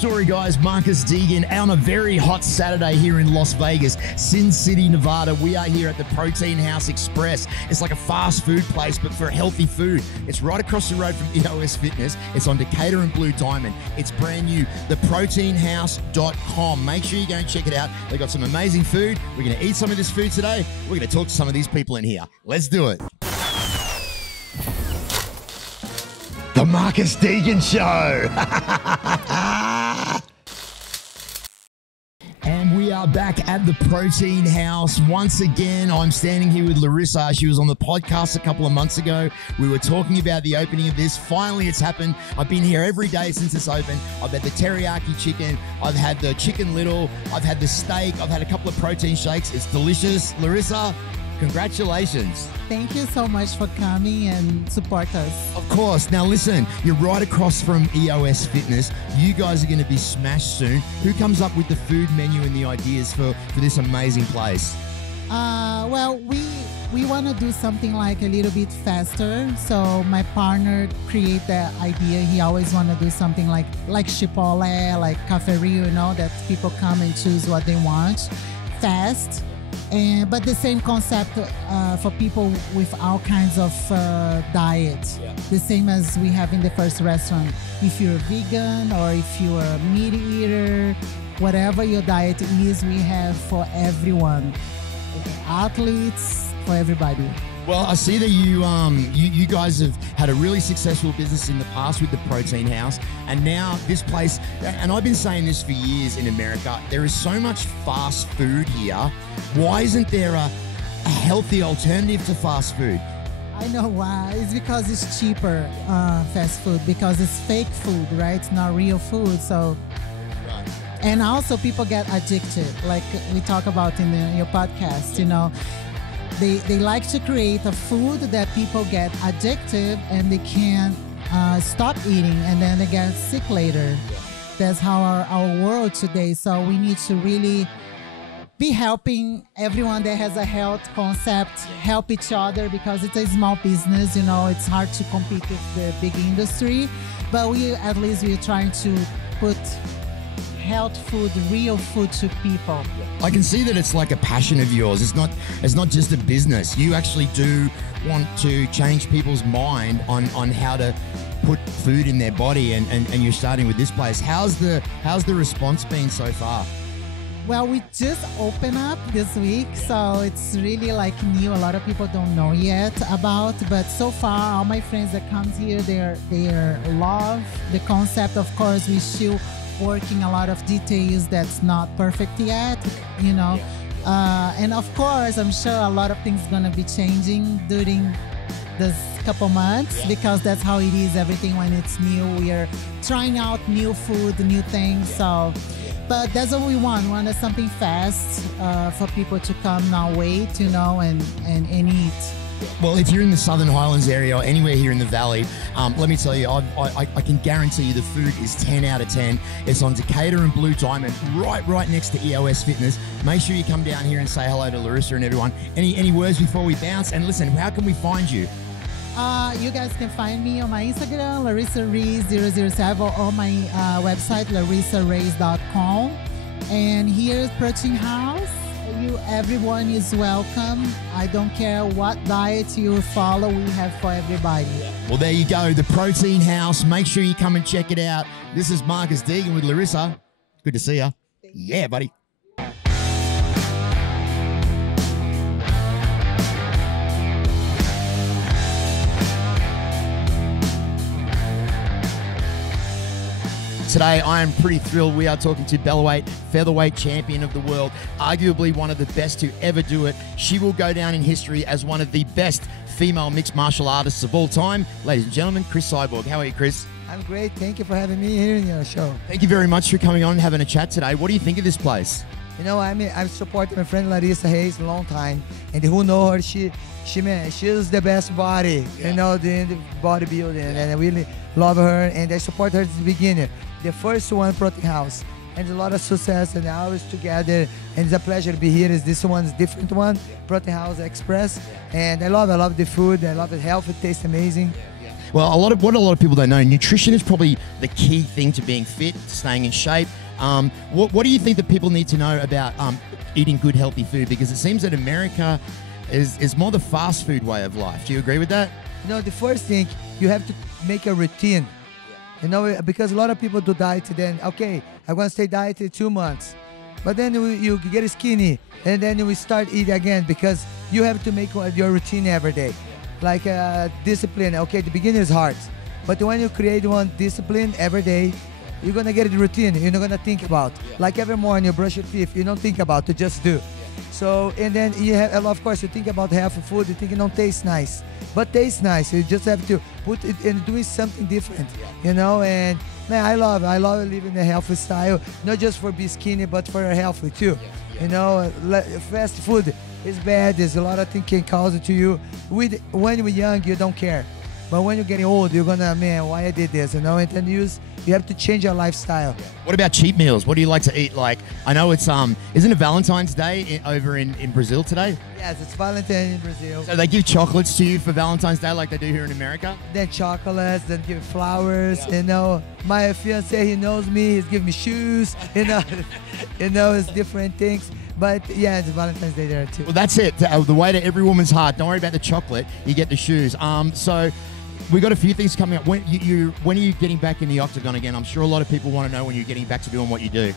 story, guys. Marcus Deegan on a very hot Saturday here in Las Vegas, Sin City, Nevada. We are here at the Protein House Express. It's like a fast food place, but for healthy food. It's right across the road from EOS Fitness. It's on Decatur and Blue Diamond. It's brand new, theproteinhouse.com. Make sure you go and check it out. They've got some amazing food. We're going to eat some of this food today. We're going to talk to some of these people in here. Let's do it. The Marcus Deegan Show. And we are back at the Protein House once again. I'm standing here with Larissa. She was on the podcast a couple of months ago. We were talking about the opening of this. Finally, it's happened. I've been here every day since it's opened. I've had the teriyaki chicken. I've had the chicken little. I've had the steak. I've had a couple of protein shakes. It's delicious. Larissa, congratulations. Thank you so much for coming and support us. Of course. Now listen, you're right across from EOS Fitness. You guys are going to be smashed soon. Who comes up with the food menu and the ideas for this amazing place? Well, we want to do something like a little bit faster. So my partner created the idea. He always want to do something like Chipotle, like Cafe Rio, you know, that people come and choose what they want fast. But the same concept for people with all kinds of diet. Yeah. The same as we have in the first restaurant. If you're vegan or if you're a meat eater, whatever your diet is, we have for everyone. Athletes, for everybody. Well, I see that you guys have had a really successful business in the past with the Protein House, and now this place, and I've been saying this for years in America, there is so much fast food here. Why isn't there a healthy alternative to fast food? I know why. It's because it's cheaper, fast food, because it's fake food, right? It's not real food, so... Right. And also people get addicted, like we talk about in your podcast, you know. They like to create a food that people get addictive and they can't stop eating, and then they get sick later. That's how our world today. So we need to really be helping everyone that has a health concept, help each other, because it's a small business, you know, it's hard to compete with the big industry. But at least we're trying to put health food, real food to people. I can see that it's like a passion of yours. It's not just a business. You actually do want to change people's mind on how to put food in their body, and you're starting with this place. How's the response been so far? Well, we just opened up this week, so it's really like new. A lot of people don't know yet about, but so far all my friends that comes here, they love the concept. Of course, we still working a lot of details that's not perfect yet, you know. And of course, I'm sure a lot of things gonna be changing during this couple months, because that's how it is, everything when it's new. We are trying out new food, new things, so... But that's what we want. We want something fast for people to come, not wait, you know, and eat. Well, if you're in the Southern Highlands area or anywhere here in the Valley, let me tell you, I can guarantee you the food is 10 out of 10. It's on Decatur and Blue Diamond, right next to EOS Fitness. Make sure you come down here and say hello to Larissa and everyone. Any words before we bounce? And listen, how can we find you? You guys can find me on my Instagram, Larissa Reis 007, or my website, larissareis.com. And here's Protein House. Everyone is welcome. I don't care what diet you follow, we have for everybody. Well, there you go, the Protein House. Make sure you come and check it out. This is Marcus Deegan with Larissa. Good to see you. Yeah, buddy. Today, I am pretty thrilled. We are talking to Bellator Featherweight Champion of the world, arguably one of the best to ever do it. She will go down in history as one of the best female mixed martial artists of all time. Ladies and gentlemen, Cris Cyborg. How are you, Cris? I'm great. Thank you for having me here in your show. Thank you very much for coming on and having a chat today. What do you think of this place? You know, I'm supporting my friend Larissa Reis a long time, and who know her, she's the best body, you know, in the bodybuilding, and I really love her, and I support her at the beginning. The first one, Protein House, and a lot of success, and always together, and it's a pleasure to be here. This one's different one, Protein House Express, and I love the food, I love the health, it tastes amazing. Well, what a lot of people don't know, nutrition is probably the key thing to being fit, staying in shape. What do you think that people need to know about eating good, healthy food? Because it seems that America is more the fast food way of life. Do you agree with that? No, the first thing, you have to make a routine. You know, because a lot of people do diet, then, okay, I'm going to stay dieted 2 months. But then you get skinny, and then we start eating again, because you have to make your routine every day. Like discipline, okay, the beginning is hard. But when you create one discipline every day, you're going to get a routine. You're not going to think about. Like every morning you brush your teeth, you don't think about, you just do. So, and then you have, of course, you think about healthy food, you think it don't taste nice. But tastes nice, you just have to put it in doing something different, you know. And man, I love living a healthy style, not just for being skinny, but for healthy too. You know, fast food is bad, there's a lot of things can cause it to you. When you're young, you don't care. But when you're getting old, you're gonna, man, why I did this, you know, and then you have to change your lifestyle. What about cheat meals? What do you like to eat? Like, I know it's, isn't it Valentine's Day over in Brazil today? Yes, it's Valentine's in Brazil. So they give chocolates to you for Valentine's Day like they do here in America? Then chocolates, then give flowers, you know. My fiance, he knows me, he's giving me shoes, you know. You know, it's different things. But yeah, it's Valentine's Day there too. Well, that's it. The way to every woman's heart. Don't worry about the chocolate. You get the shoes. So we got a few things coming up. When are you getting back in the octagon again? I'm sure a lot of people want to know when you're getting back to doing what you do.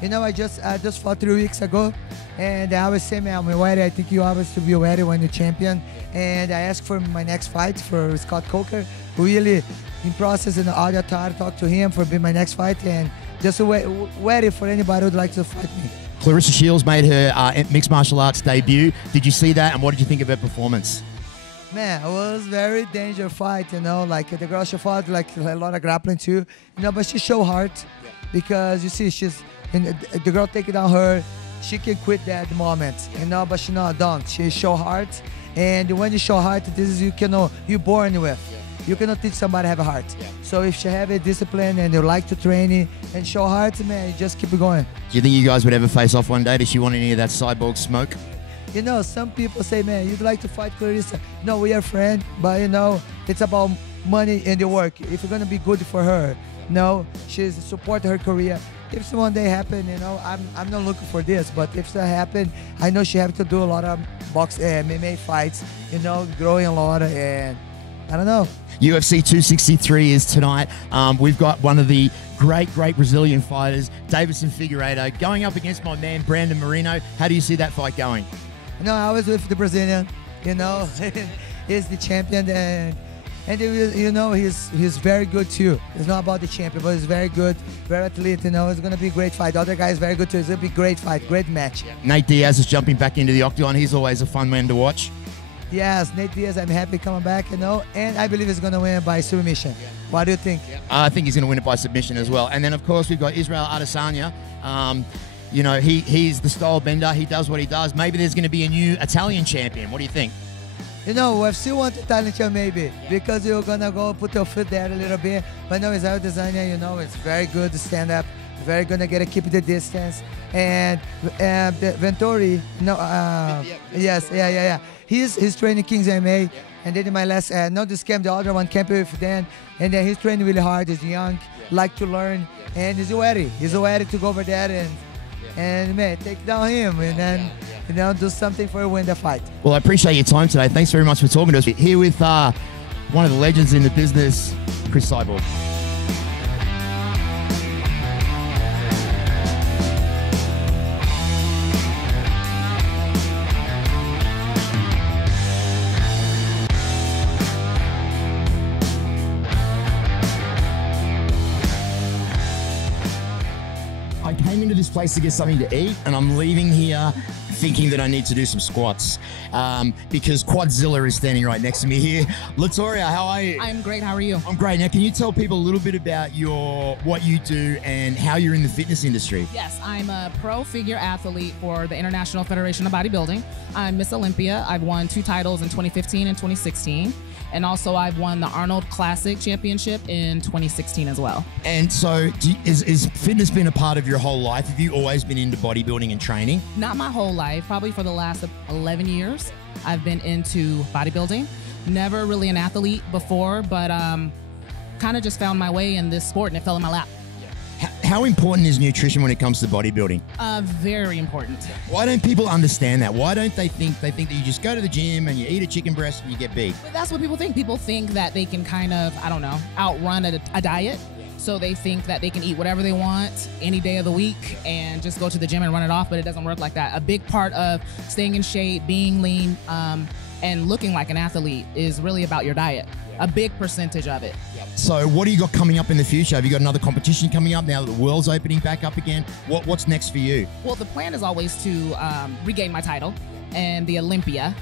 You know, I just fought 3 weeks ago, and I always say, man, I'm ready. I think you always to be ready when you're champion. And I asked for my next fight for Scott Coker, who really in process and the audio talk to him for being my next fight, and just ready for anybody who'd like to fight me. Clarissa Shields made her mixed martial arts debut. Did you see that, and what did you think of her performance? Man, it was very dangerous fight, you know, like the girl she fought, like a lot of grappling too, you know, but she showed heart, because you see the girl taking down her, she can quit that moment, you know, but she not done. She show heart, and when you show heart, this is you're born with. You cannot teach somebody to have a heart. So if she have a discipline and they like to train and show heart, man, you just keep it going. Do you think you guys would ever face off one day? Does she want any of that Cyborg smoke? You know, some people say, man, you'd like to fight Clarissa. No, we are friends, but you know, it's about money and the work. If you're gonna be good for her, no, she's support her career. If one day happen, you know, I'm not looking for this, but if that happen, I know she have to do a lot of MMA fights, you know, growing a lot, and I don't know. UFC 263 is tonight. We've got one of the great Brazilian fighters, Deiveson Figueiredo, going up against my man, Brandon Moreno. How do you see that fight going? No, I was with the Brazilian, you know. He's the champion, and you know, he's very good too. It's not about the champion, but he's very good, very athlete, you know. It's going to be a great fight. The other guy is very good too. It's going to be a great fight, great match. Nate Diaz is jumping back into the octagon. He's always a fun man to watch. Yes, Nate Diaz, I'm happy coming back, you know, and I believe he's going to win by submission. What do you think? I think he's going to win it by submission as well. And then, of course, we've got Israel Adesanya. You know, he's the style bender. He does what he does. Maybe there's going to be a new Italian champion. What do you think? You know, UFC want Italian champion maybe, because you're going to go put your foot there a little bit. But no, Israel Adesanya, you know, it's very good to stand up. Very going to keep the distance. And Ventori, no, yes, yeah. He's training Kings MMA, and then in my last, not this camp, the other one camp with Dan, and then he's training really hard. He's young, like to learn, and he's ready. He's ready to go over there and man, take down him, and then you know, do something for win the fight. Well, I appreciate your time today. Thanks very much for talking to us. Here with one of the legends in the business, Cris Cyborg. I came into this place to get something to eat, and I'm leaving here thinking that I need to do some squats because Quadzilla is standing right next to me here. Latoria, how are you? I'm great. How are you? I'm great. Now, can you tell people a little bit about what you do and how you're in the fitness industry? Yes, I'm a pro figure athlete for the International Federation of Bodybuilding. I'm Ms Olympia. I've won 2 titles in 2015 and 2016. And also I've won the Arnold Classic Championship in 2016 as well. And so is fitness been a part of your whole life? Have you always been into bodybuilding and training? Not my whole life. life, probably for the last 11 years, I've been into bodybuilding. Never really an athlete before, but kind of just found my way in this sport and it fell in my lap. How important is nutrition when it comes to bodybuilding? Very important. Why don't people understand that? Why don't they think that you just go to the gym and you eat a chicken breast and you get big? But that's what people think. People think that they can kind of, I don't know, outrun a diet. So they think that they can eat whatever they want any day of the week and just go to the gym and run it off, but it doesn't work like that. A big part of staying in shape, being lean, and looking like an athlete is really about your diet. A big percentage of it. So what do you got coming up in the future? Have you got another competition coming up now that the world's opening back up again? What's next for you? Well, the plan is always to regain my title and the Olympia.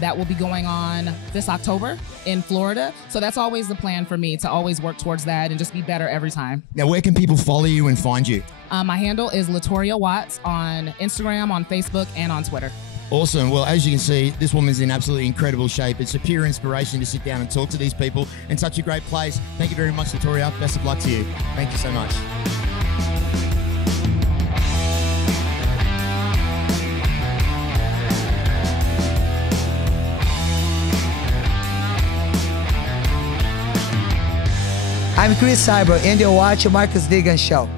That will be going on this October in Florida. So that's always the plan for me, to always work towards that and just be better every time. Now, where can people follow you and find you? My handle is Latoria Watts on Instagram, on Facebook, and on Twitter. Awesome. Well, as you can see, this woman's in absolutely incredible shape. It's a pure inspiration to sit down and talk to these people in such a great place. Thank you very much, Latoria. Best of luck to you. Thank you so much. I'm Cris Cyborg, and you watch Marcus Deegan Show.